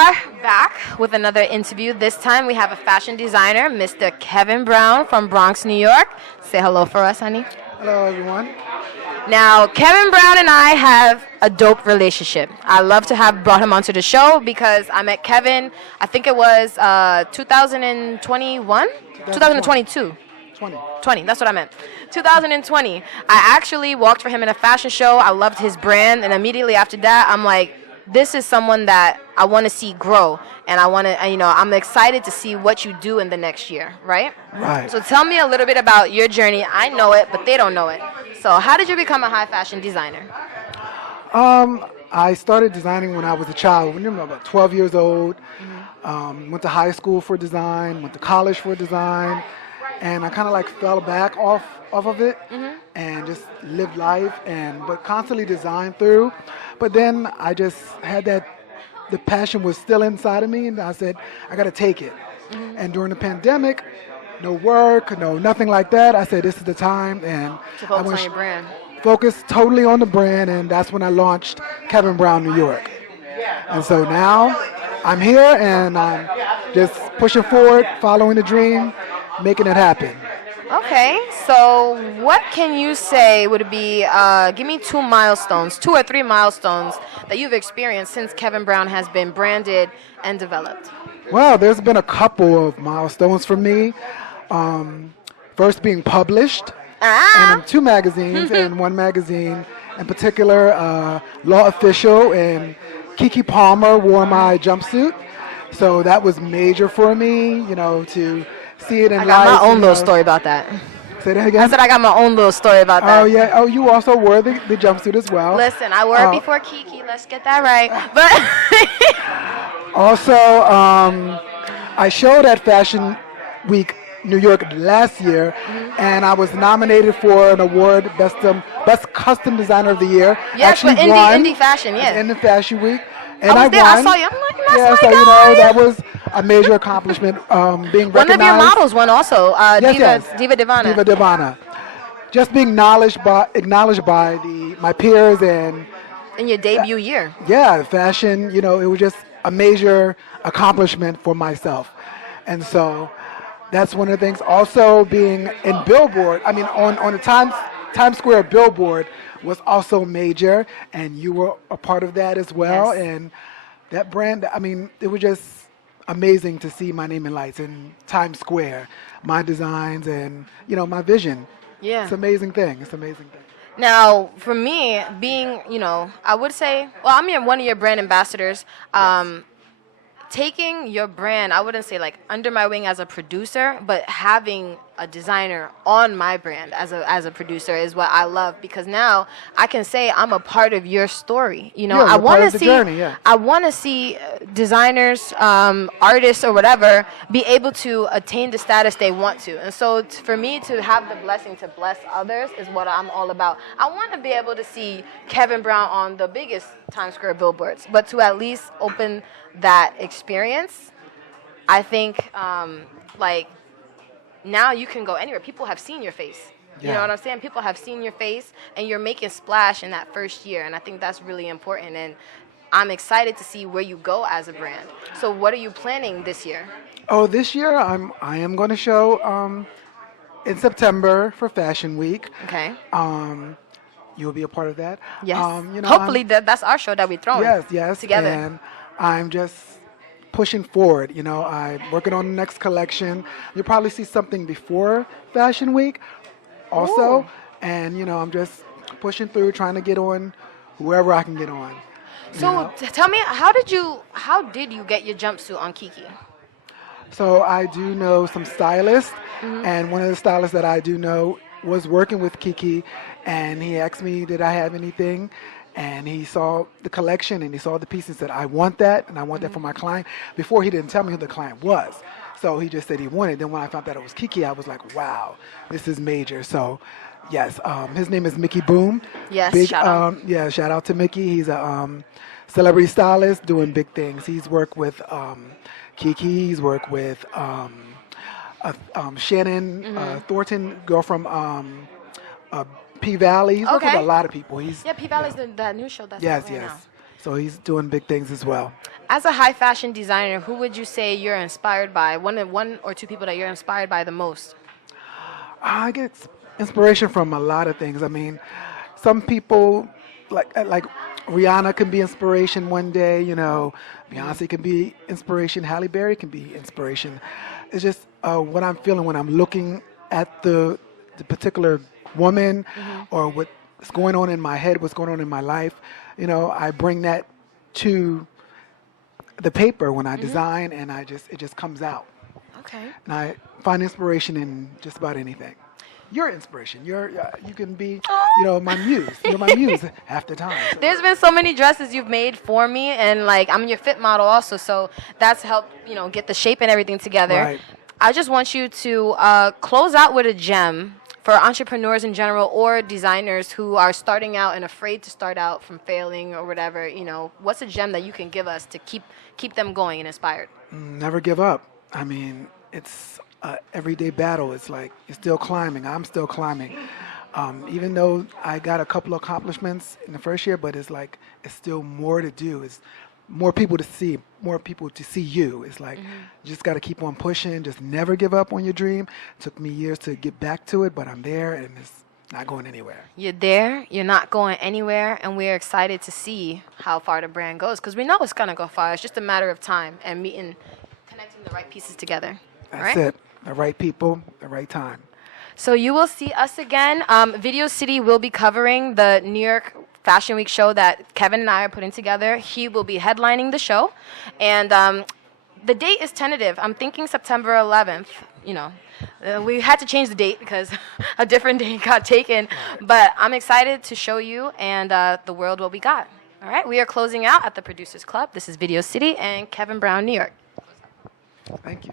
are back with another interview. This time we have a fashion designer, Mr. Kevin Brown from Bronx, New York. Say hello for us, honey. Hello, everyone. Now, Kevin Brown and I have a dope relationship. I love to have brought him onto the show because I met Kevin, I think it was 2021? 2022. 20, that's what I meant. 2020. I actually walked for him in a fashion show. I loved his brand, and immediately after that, I'm like, this is someone that I want to see grow, and I want to, I'm excited to see what you do in the next year, right? Right. So tell me a little bit about your journey. I know it, but they don't know it. So how did you become a high fashion designer? I started designing when I was a child, when I was about 12 years old. Went to high school for design, went to college for design, and I kind of like fell back off of it and just lived life but constantly designed through. But then I just had the passion was still inside of me, and I said, I got to take it. And during the pandemic, no work, nothing like that. I said, this is the time, and To focus on your brand. Focused totally on the brand, and that's when I launched KevinBrowne New York. And so now I'm here, and I'm just pushing forward, following the dream, making it happen. Okay, so what can you say would be, give me 2 or 3 milestones that you've experienced since Kevin Brown has been branded and developed? Well, there's been a couple of milestones for me. First being published in 2 magazines, and 1 magazine in particular, Law Official, and Keke Palmer wore my jumpsuit. So that was major for me, to see it in life. I got my own little story about that. Say that again? I said I got my own little story about that. Oh, yeah. Oh, you also wore the jumpsuit as well. Listen, I wore it before Keke. Let's get that right. But also, I showed at Fashion Week New York last year, and I was nominated for an award, Best Custom Designer of the Year. Yes, Actually for indie fashion, yeah. In the Fashion Week. And I was there. won. I saw you. I'm like, that's Yeah, my so guy. that was a major accomplishment. Being recognized. One of your models won also, Yes. Diva Divana. Diva Divana. Just being acknowledged by my peers, and In your debut year. yeah, fashion. It was just a major accomplishment for myself, and so that's one of the things. Also, being in Billboard. I mean, on the Times Square billboard was also major, and you were a part of that as well. Yes. And that brand, I mean, it was just amazing to see my name in lights in Times Square, my designs, and my vision. Yeah. It's an amazing thing. Now, for me, being, I would say, well, I'm one of your brand ambassadors. Taking your brand, I wouldn't say like under my wing as a producer, but having a designer on my brand as a producer is what I love, because now I can say I'm a part of your story. I want to see journey, yeah. I want to see designers, artists or whatever be able to attain the status they want to. And so for me to have the blessing to bless others is what I'm all about. I want to be able to see Kevin Brown on the biggest Times Square billboards, but to at least open that experience, I think now you can go anywhere. People have seen your face. You know what I'm saying? People have seen your face, and you're making splash in that first year, and I think that's really important, and I'm excited to see where you go as a brand. So what are you planning this year? Oh, this year I am going to show in September for Fashion Week. Okay. You'll be a part of that. Yes. Hopefully that's our show that we're throwing. Yes. Together. And I'm just pushing forward. I'm working on the next collection. You'll probably see something before Fashion Week also. Ooh. And, I'm just pushing through, trying to get on whoever I can get on. So tell me, how did you get your jumpsuit on Keke? So I do know some stylists, and one of the stylists that I do know was working with Keke, and he asked me, did I have anything? And he saw the collection, and he saw the piece and said, I want that, and I want that for my client. Before, he didn't tell me who the client was. So he just said he wanted. Then when I found out it was Keke, I was like, wow, this is major. So, yes, his name is Mickey Boom. Yes, shout out. Shout out to Mickey. He's a celebrity stylist doing big things. He's worked with Keke. He's worked with Shannon Thornton, girl from P Valley. He's worked with a lot of people. P Valley's that new show that's out right now. So he's doing big things as well. As a high fashion designer, who would you say you're inspired by? One or two people that you're inspired by the most? I get inspiration from a lot of things. I mean, some people like Rihanna can be inspiration one day. You know, Beyonce can be inspiration. Halle Berry can be inspiration. It's just what I'm feeling when I'm looking at the particular woman or what's going on in my head, what's going on in my life. You know, I bring that to the paper when I design, and it just comes out. Okay. And I find inspiration in just about anything. Your inspiration. You can be, my muse. You're my muse half the time. So. There's been so many dresses you've made for me, and like I'm your fit model also, so that's helped get the shape and everything together. Right. I just want you to close out with a gem for entrepreneurs in general or designers who are starting out and afraid to start out from failing or whatever. What's a gem that you can give us to keep them going and inspired? Never give up. I mean, it's an everyday battle. It's like you're still climbing. I'm still climbing. Even though I got a couple of accomplishments in the first year, but it's still more to do. It's more people to see you. It's like you just got to keep on pushing. Just never give up on your dream. It took me years to get back to it, but I'm there, and it's not going anywhere. You're there. You're not going anywhere, and we're excited to see how far the brand goes because we know it's gonna go far. It's just a matter of time and connecting the right pieces together. That's it. The right people, the right time. So you will see us again. Video City will be covering the New York Fashion Week show that Kevin and I are putting together. He will be headlining the show. And the date is tentative. I'm thinking September 11th. We had to change the date because a different date got taken. But I'm excited to show you and the world what we got. All right, we are closing out at the Producers Club. This is Video City and Kevin Browne, New York. Thank you.